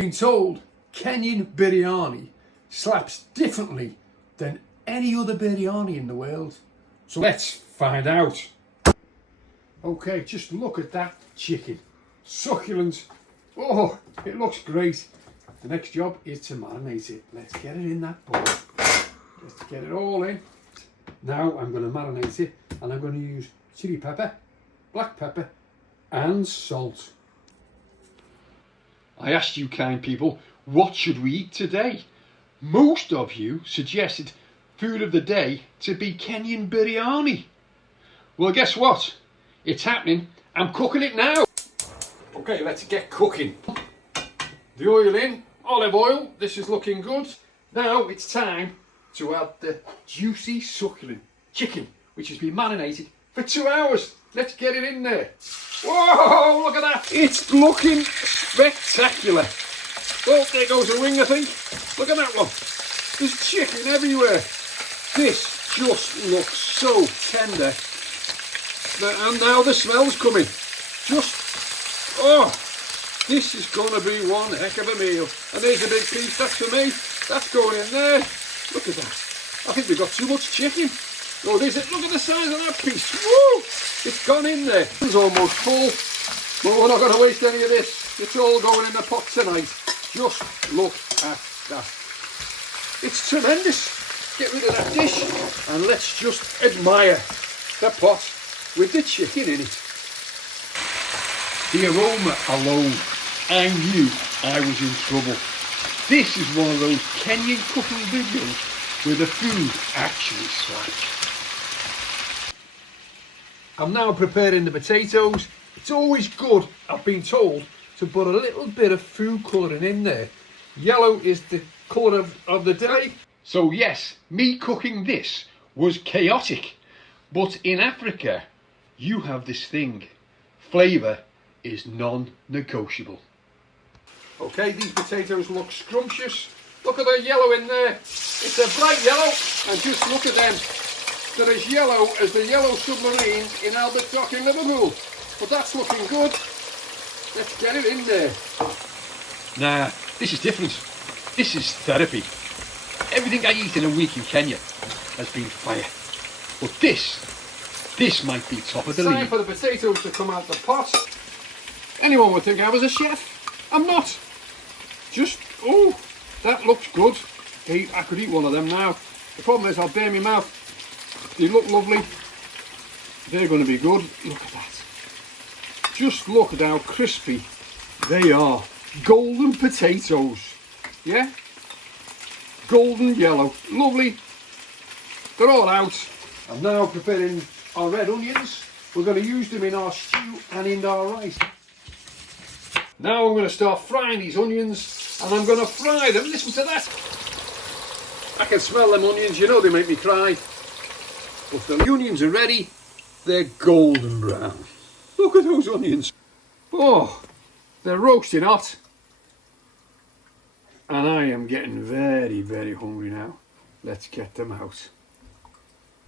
Been told Kenyan Biriyani slaps differently than any other biryani in the world. So let's find out. Okay, just look at that chicken. Succulent. Oh, it looks great. The next job is to marinate it. Let's get it in that bowl. Let's get it all in. Now I'm going to marinate it, and I'm going to use chili pepper, black pepper and salt. I asked you kind people, what should we eat today? Most of you suggested food of the day to be Kenyan Biriyani. Well, guess what? It's happening. I'm cooking it now. Okay, let's get cooking. The oil in, olive oil. This is looking good. Now it's time to add the juicy succulent chicken, which has been marinated for 2 hours. Let's get it in there. Whoa, look at that. It's looking spectacular. Oh, there goes a wing, I think. Look at that one. There's chicken everywhere. This just looks so tender. And now the smell's coming. This is going to be one heck of a meal. And there's a big piece, that's for me. That's going in there. Look at that. I think we've got too much chicken. Oh, there's it. Look at the size of that piece. Woo! It's gone in there. It's almost full. But we're not going to waste any of this. It's all going in the pot tonight. Just look at that. It's tremendous. Get rid of that dish and let's just admire the pot with the chicken in it. The aroma alone, I knew I was in trouble. This is one of those Kenyan cooking videos where the food actually slaps. I'm now preparing the potatoes. It's always good, I've been told, to put a little bit of food colouring in there. Yellow is the colour of the day. So yes, me cooking this was chaotic. But in Africa, you have this thing. Flavour is non-negotiable. Okay, these potatoes look scrumptious. Look at the yellow in there. It's a bright yellow, and just look at them. They're as yellow as the yellow submarine in Albert Dock in Liverpool. But that's looking good. Let's get it in there. Nah, this is different. This is therapy. Everything I eat in a week in Kenya has been fire. But this might be top of the league. Time for the potatoes to come out the pot. Anyone would think I was a chef. I'm not. Oh, that looks good. Hey, I could eat one of them now. The problem is I'll burn my mouth. They look lovely. They're going to be good. Look at that. Just look at how crispy they are. Golden potatoes. Yeah? Golden yellow. Lovely. They're all out. I'm now preparing our red onions. We're going to use them in our stew and in our rice. Now I'm going to start frying these onions, and I'm going to fry them. Listen to that. I can smell them onions. You know they make me cry. But the onions are ready. They're golden brown. Look at those onions. Oh, they're roasting hot. And I am getting very, very hungry now. Let's get them out.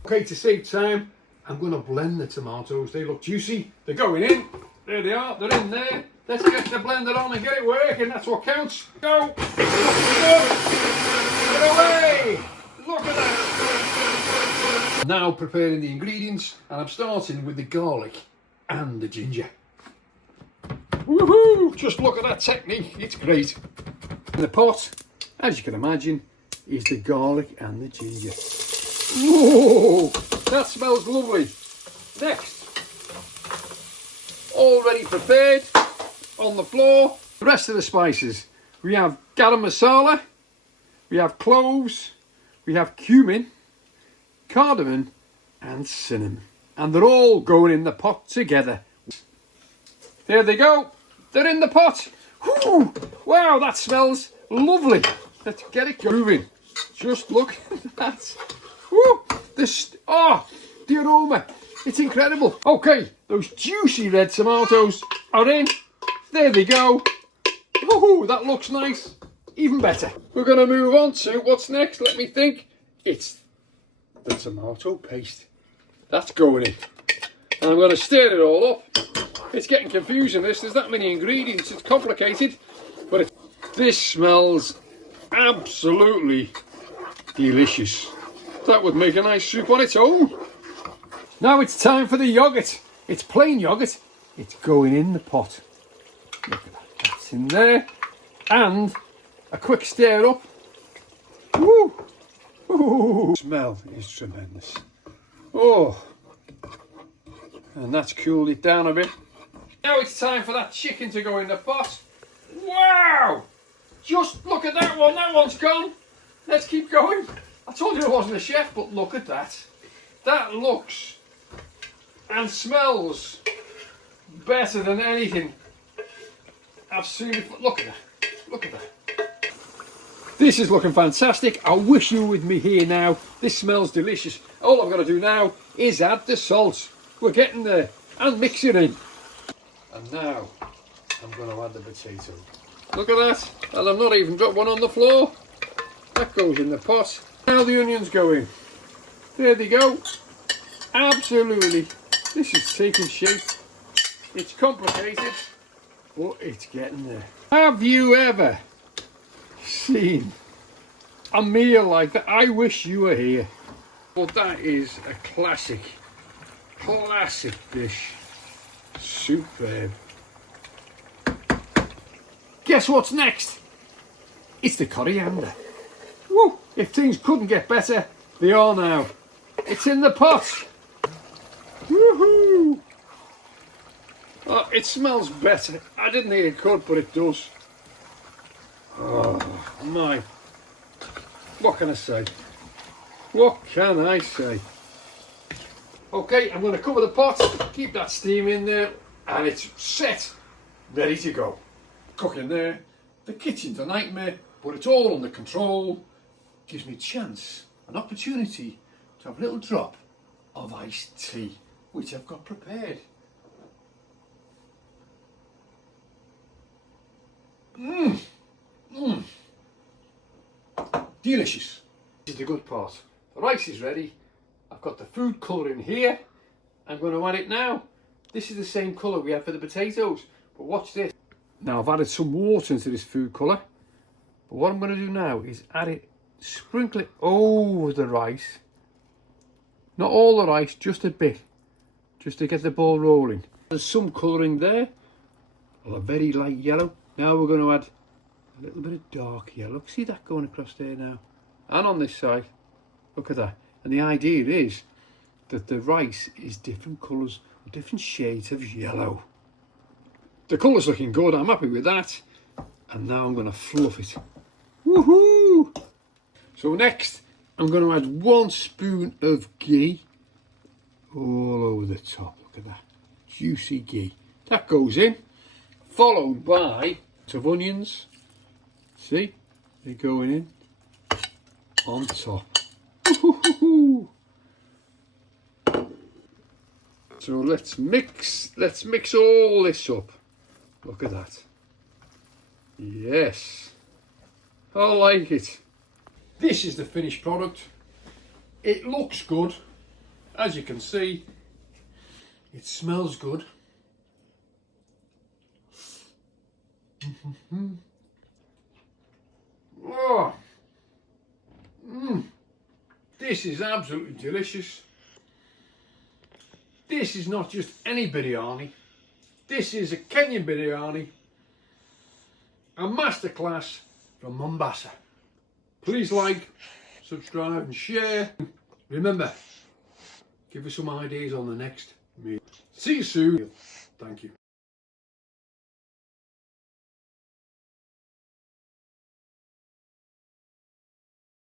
Okay, to save time, I'm going to blend the tomatoes. They look juicy. They're going in. There they are. They're in there. Let's get the blender on and get it working. That's what counts. Go. Look, get away. Look at that. Now preparing the ingredients, and I'm starting with the garlic and the ginger. Woohoo! Just look at that technique. It's great. In the pot, as you can imagine, is the garlic and the ginger. Whoa! That smells lovely. Next, already prepared on the floor. The rest of the spices. We have Garam Masala, we have cloves, we have cumin, cardamon and cinnamon. And they're all going in the pot together. There they go. They're in the pot. Whew. Wow, that smells lovely. Let's get it moving. Just look at that. Woo. The aroma. It's incredible. Okay, those juicy red tomatoes are in. There they go. Woohoo, that looks nice. Even better. We're going to move on to what's next. Let me think. It's the tomato paste. That's going in. And I'm going to stir it all up. It's getting confusing, this. There's that many ingredients. It's complicated. But This smells absolutely delicious. That would make a nice soup on its own. Now it's time for the yoghurt. It's plain yoghurt. It's going in the pot. Look at that. That's in there. And a quick stir up. Woo! Ooh. Smell is tremendous. Oh, and that's cooled it down a bit. Now it's time for that chicken to go in the pot. Wow! Just look at that one. That one's gone. Let's keep going. I told you I wasn't a chef, but look at that. That looks and smells better than anything I've seen before. Look at that. Look at that. This is looking fantastic. I wish you were with me here now. This smells delicious. All I've got to do now is add the salt. We're getting there. And mix it in. And now I'm going to add the potato. Look at that. And I've not even dropped one on the floor. That goes in the pot. Now the onions go in. There they go. Absolutely. This is taking shape. It's complicated, but it's getting there. Have you ever seen a meal like that? I wish you were here. But that is a classic dish. Superb. Guess what's next? It's the coriander. Woo! If things couldn't get better, they are now. It's in the pot. Woohoo! Oh, it smells better. I didn't think it could, but it does. Oh my. What can I say? What can I say? Okay, I'm going to cover the pot, keep that steam in there, and it's set, ready to go. Cooking there. The kitchen's a nightmare, but it's all under control. Gives me a chance, an opportunity to have a little drop of iced tea, which I've got prepared. Delicious. This is the good part. The rice is ready. I've got the food colour in here. I'm going to add it now. This is the same colour we had for the potatoes. But watch this. Now I've added some water into this food colour. But what I'm going to do now is add it, sprinkle it over the rice. Not all the rice, just a bit. Just to get the ball rolling. There's some colouring there. Well, a very light yellow. Now we're going to add a little bit of dark yellow. See that going across there now? And on this side. Look at that. And the idea is that the rice is different colours, different shades of yellow. The colour's looking good, I'm happy with that. And now I'm going to fluff it. Woohoo! So next, I'm going to add 1 spoon of ghee all over the top. Look at that, juicy ghee. That goes in, followed by of onions. See, they're going in on top. So let's mix all this up. Look at that. Yes, I like it. This is the finished product. It looks good, as you can see. It smells good. Oh. This is absolutely delicious. This is not just any biryani. This is a Kenyan biryani, a masterclass from Mombasa. Please like, subscribe and share. Remember, give us some ideas on the next meal. See you soon. Thank you.